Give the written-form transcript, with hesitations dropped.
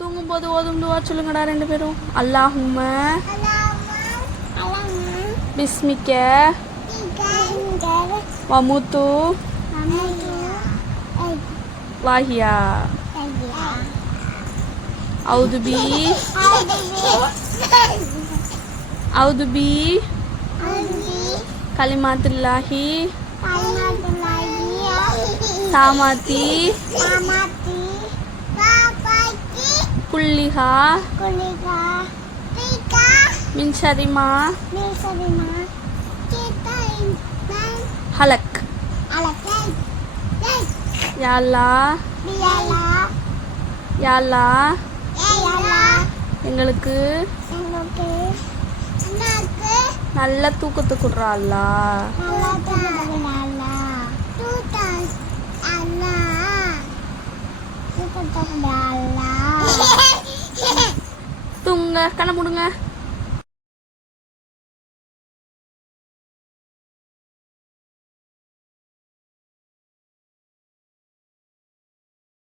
தூங்கும்போது ஓதும் துவா சொல்லுங்கடா ரெண்டு பேரும். அல்லாஹும்ம பிஸ்மிக்க வமுத்து வாஹியா அவுதுபி கலிமாத்துல்லாஹி தாமாத்தி குல்லிஹா மின் ஷரிமா ஹலக். யா அல்லாஹ் யா அல்லாஹ் எங்களுக்கு நல்ல தூக்கத்தை கொடுறா அல்லாஹ். தூங்க கண்ணை மூடுங்க.